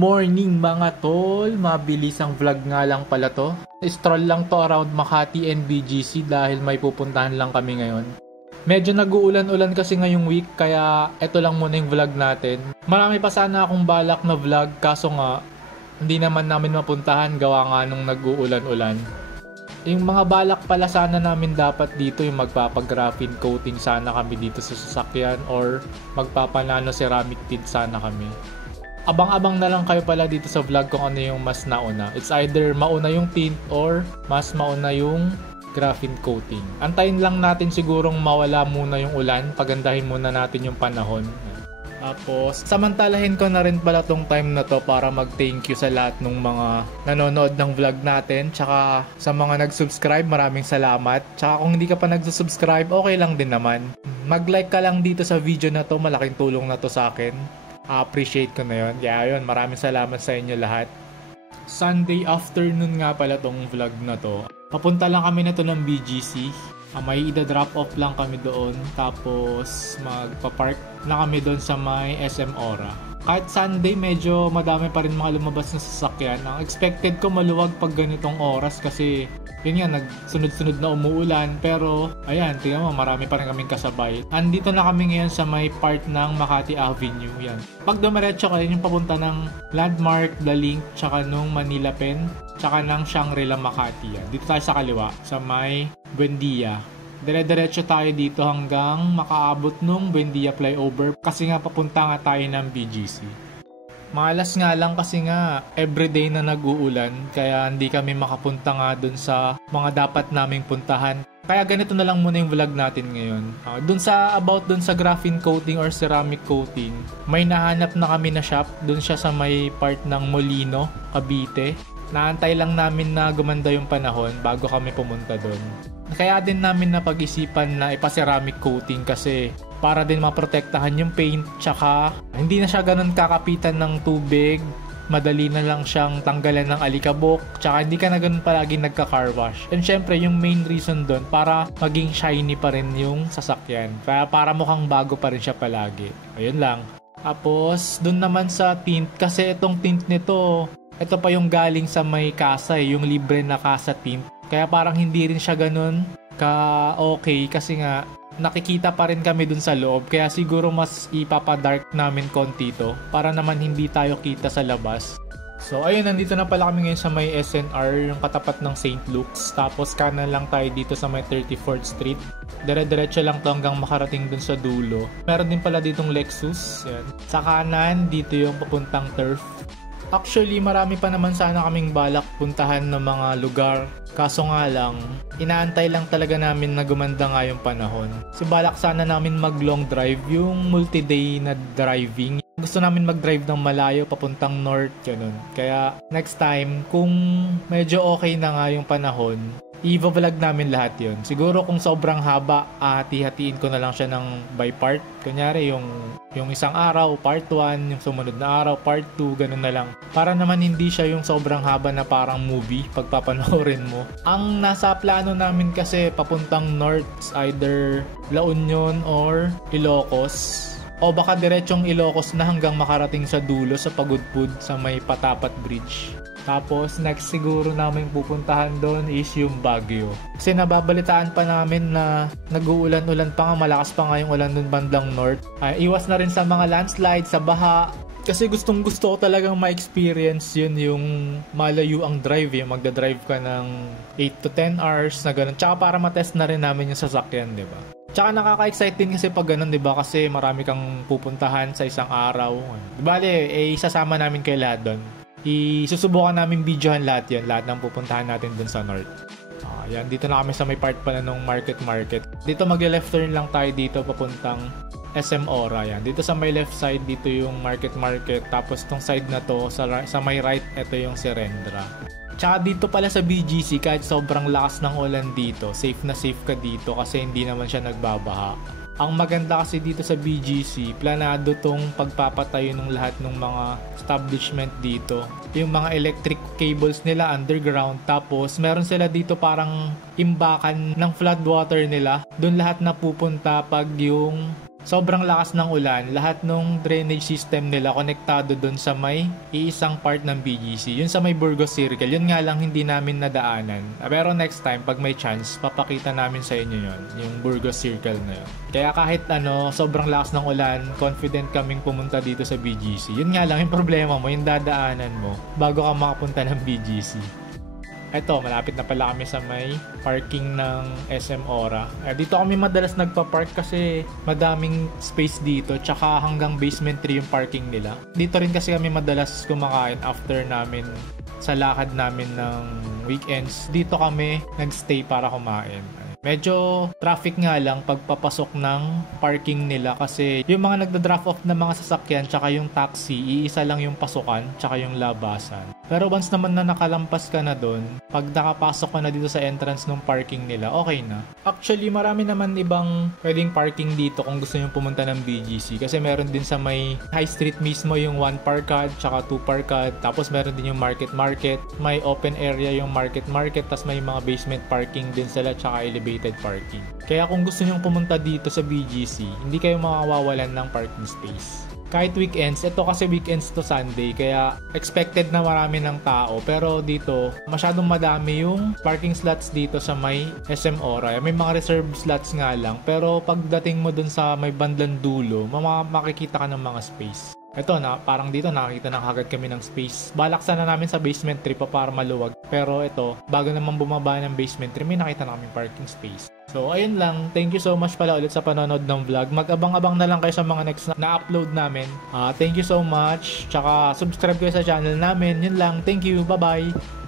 morning mga tol! Mabilis ang vlog nga lang pala to. Stroll lang to around Makati and BGC dahil may pupuntahan lang kami ngayon. Medyo nag-uulan-ulan kasi ngayong week kaya eto lang muna yung vlog natin. Marami pa sana akong balak na vlog kaso nga hindi naman namin mapuntahan gawa nga nung nag-uulan-ulan. Yung mga balak pala sana namin dapat dito yung magpapag-graphene coating sana kami dito sa sasakyan or magpapanano ceramic tint sana kami. Abang-abang na lang kayo pala dito sa vlog kung ano yung mas nauna. It's either mauna yung tint or mas mauna yung graphene coating. Antayin lang natin sigurong mawala muna yung ulan, pagandahin muna natin yung panahon. Tapos, samantalahin ko na rin pala tong time na to para mag-thank you sa lahat ng mga nanonood ng vlog natin. Tsaka sa mga nag-subscribe, maraming salamat. Tsaka kung hindi ka pa nag-subscribe, okay lang din naman. Mag-like ka lang dito sa video na to, malaking tulong na to sa akin. Appreciate ko na yun. Kaya yun, maraming salamat sa inyo lahat. Sunday afternoon nga pala tong vlog na to. Papunta lang kami na to ng BGC. May ida-drop off lang kami doon. Tapos magpa-park na kami doon sa may SM Ora. Kahit Sunday, medyo madami pa rin mga lumabas na sasakyan. Ang expected ko maluwag pag ganitong oras kasi yun nga, nagsunod-sunod na umuulan. Pero ayan, tingnan mo, marami pa rin kaming kasabay. Andito na kami ngayon sa may part ng Makati Avenue. Yan. Pag dumiretso kayo, yung papunta ng Landmark, The Link, tsaka nung Manila Pen, tsaka ng Shangri-La Makati. Yan. Dito tayo sa kaliwa, sa may Buendia. Dire-diretso tayo dito hanggang makaabot nung Buendia flyover kasi nga papunta nga tayo ng BGC. Malas nga lang kasi nga everyday na nag-uulan kaya hindi kami makapunta nga dun sa mga dapat naming puntahan. Kaya ganito na lang muna yung vlog natin ngayon. Dun sa graphene coating or ceramic coating, may nahanap na kami na shop. Dun siya sa may part ng Molino, Cavite. Naantay lang namin na gumanda yung panahon bago kami pumunta dun. Kaya din namin napag-isipan na ipa-ceramic coating kasi para din maprotektahan yung paint tsaka hindi na siya ganun kakapitan ng tubig, madali na lang siyang tanggalan ng alikabok tsaka hindi ka na ganun palagi nagka-car wash. And syempre yung main reason doon para maging shiny pa rin yung sasakyan. Kaya para mukhang bago pa rin siya palagi. Ayun lang. Tapos doon naman sa tint kasi itong tint nito, ito pa yung galing sa may kasa yung libre na kasa tint. Kaya parang hindi rin siya ganun ka-okay kasi nga nakikita pa rin kami dun sa loob. Kaya siguro mas ipapadark namin konti to para naman hindi tayo kita sa labas. So ayun, nandito na pala kami ngayon sa may SNR, yung katapat ng St. Luke's. Tapos kanan lang tayo dito sa may 34th Street. Dire-diretso lang to hanggang makarating dun sa dulo. Meron din pala ditong Lexus. Yan. Sa kanan, dito yung papuntang Turf. Actually, marami pa naman sana kaming balak puntahan ng mga lugar. Kaso nga lang, inaantay lang talaga namin na gumanda nga yung panahon. So balak sana namin mag-long drive, yung multi-day na driving. Gusto namin mag-drive ng malayo papuntang north, ganun. Kaya next time, kung medyo okay na nga yung panahon, i-vlog namin lahat yun. Siguro kung sobrang haba, hati-hatiin ko na lang siya ng by part. Kunyari yung isang araw, part 1, yung sumunod na araw, part 2, ganun na lang. Para naman hindi siya yung sobrang haba na parang movie pagpapanoorin mo. Ang nasa plano namin kasi papuntang north, either La Union or Ilocos. O baka diretsong Ilocos na hanggang makarating sa dulo sa Pagudpud sa may Patapat Bridge. Tapos next siguro namin pupuntahan doon is yung Baguio. Kasi nababalitaan pa namin na nag-uulan-ulan pa nga, malakas pa nga yung ulan doon bandang north. Iwas na rin sa mga landslide, sa baha. Kasi gustong gusto ko talagang ma-experience yun, yung malayo ang drive, yung magdadrive ka ng 8 to 10 hours na ganun. Tsaka para matest na rin namin yung sasakyan, di ba? Tsaka nakaka-excite din kasi pag ganun, di ba? Kasi marami kang pupuntahan sa isang araw. Bale, isasama namin kayo lahat doon. Isusubukan namin videohan lahat yun, lahat ng pupuntahan natin dun sa north. Yan, dito na kami sa may part pala ng market. Dito mag-left turn lang tayo dito papuntang SM Ora. Yan. Dito sa may left side, dito yung market. Tapos tong side na to, sa may right, ito yung Serendra. Tsaka dito pala sa BGC, kahit sobrang lakas ng ulan dito, safe na safe ka dito kasi hindi naman siya nagbabaha. Ang maganda kasi dito sa BGC, planado tong pagpapatayo ng lahat ng mga establishment dito. Yung mga electric cables nila underground. Tapos meron sila dito parang imbakan ng floodwater nila. Doon lahat napupunta pag yung Sobrang lakas ng ulan, lahat ng drainage system nila konektado dun sa may iisang part ng BGC. Yun sa may Burgos Circle, yun nga lang hindi namin nadaanan. Pero next time, pag may chance, papakita namin sa inyo yun, yung Burgos Circle na yun. Kaya kahit sobrang lakas ng ulan, confident kaming pumunta dito sa BGC. Yun nga lang, yung problema mo, yung dadaanan mo, bago ka makapunta ng BGC. Eto, malapit na pala kami sa may parking ng SM Ora. Dito kami madalas nagpa-park kasi madaming space dito, tsaka hanggang basement 3 yung parking nila. Dito rin kasi kami madalas kumakain after namin sa lakad namin ng weekends. Dito kami nagstay para kumain. Medyo traffic nga lang pagpapasok ng parking nila kasi yung mga nagda-drop off na mga sasakyan tsaka yung taxi, iisa lang yung pasukan tsaka yung labasan. Pero once naman na nakalampas ka na doon, pag nakapasok ka na dito sa entrance ng parking nila, okay na. Actually, marami naman ibang pwedeng parking dito kung gusto nyo pumunta ng BGC kasi meron din sa may high street mismo yung 1 park card tsaka 2 park card, tapos meron din yung market, may open area yung market, tapos may mga basement parking din sila tsaka elevated parking. Kaya kung gusto nyo pumunta dito sa BGC, hindi kayo makawawalan ng parking space. Kahit weekends, ito kasi weekends to Sunday, kaya expected na marami ng tao. Pero dito, masyadong madami yung parking slots dito sa may SM Ora. May mga reserve slots nga lang, pero pagdating mo dun sa may bandang dulo, makikita ka ng mga space. Ito na, parang dito nakakita na kagad kami ng space. Balak sana namin sa basement 3 pa para maluwag. Pero ito, bago naman bumaba ng basement 3, may nakita na kami parking space. So, ayun lang. Thank you so much pala ulit sa panonood ng vlog. Mag-abang-abang na lang kayo sa mga next na upload namin. Thank you so much. Tsaka, subscribe kayo sa channel namin. Yun lang. Thank you. Bye-bye.